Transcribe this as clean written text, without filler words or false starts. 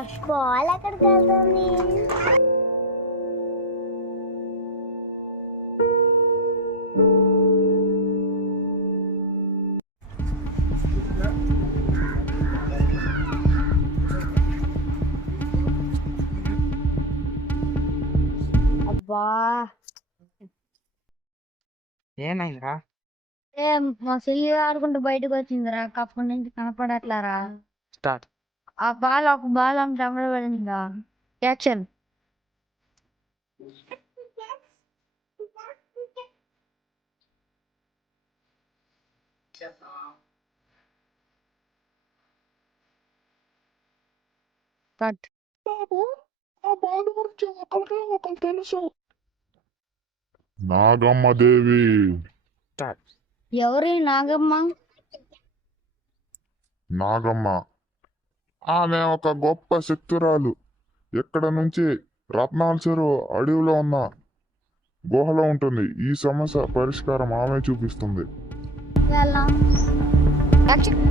Ball ఎక్కడికి వెళ్తుంది? అబ్బా ఏమైందిరా? మా చెల్లి ఆడుకుంటూ బయటకు వచ్చిందిరా, కప్పటి నుంచి కనపడట్లేరా. స్టార్ట్. ఒక బాల్ ఆమె చెమట పడిందిరా. యాక్షన్. కట్. బాబు, ఆ బాలు గురించి ఒకరు తెలుసు. నాగమ్మ దేవి. స్టార్ట్. ఎవరి నాగమ్మ? నాగమ్మ ఆమె ఒక గొప్ప శక్తురాలు. ఇక్కడ నుంచి రత్నాల చెరువు అడవిలో ఉన్న గుహలో ఉంటుంది. ఈ సమస్య పరిష్కారం ఆమె చూపిస్తుంది. వెళ్దాం. యాక్షన్.